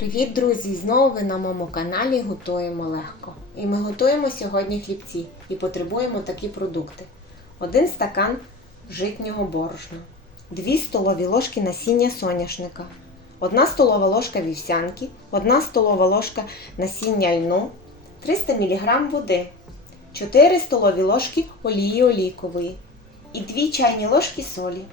Привіт, друзі! Знову ви на моєму каналі Готуємо легко. І ми готуємо сьогодні хлібці і потребуємо такі продукти: 1 стакан житнього борошна, 2 столові ложки насіння соняшника, 1 столова ложка вівсянки, 1 столова ложка насіння льну, 300 мг води, 4 столові ложки олії олійкової і 2 чайні ложки солі.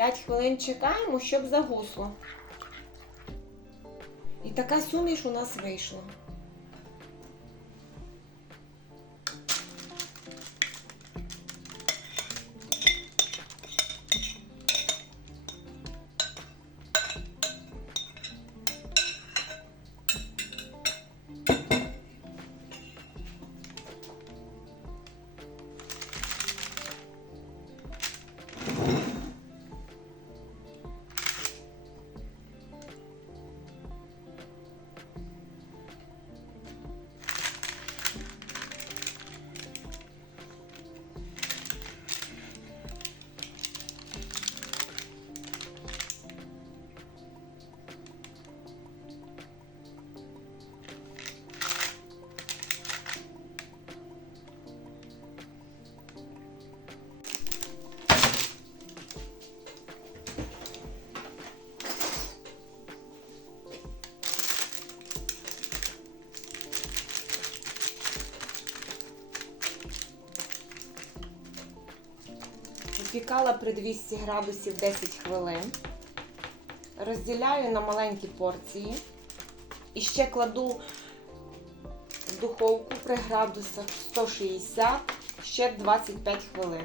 П'ять хвилин чекаємо, щоб загусло. І така суміш у нас вийшла. Випікала при 200 градусів 10 хвилин. Розділяю на маленькі порції. І ще кладу в духовку при градусах 160 ще 25 хвилин.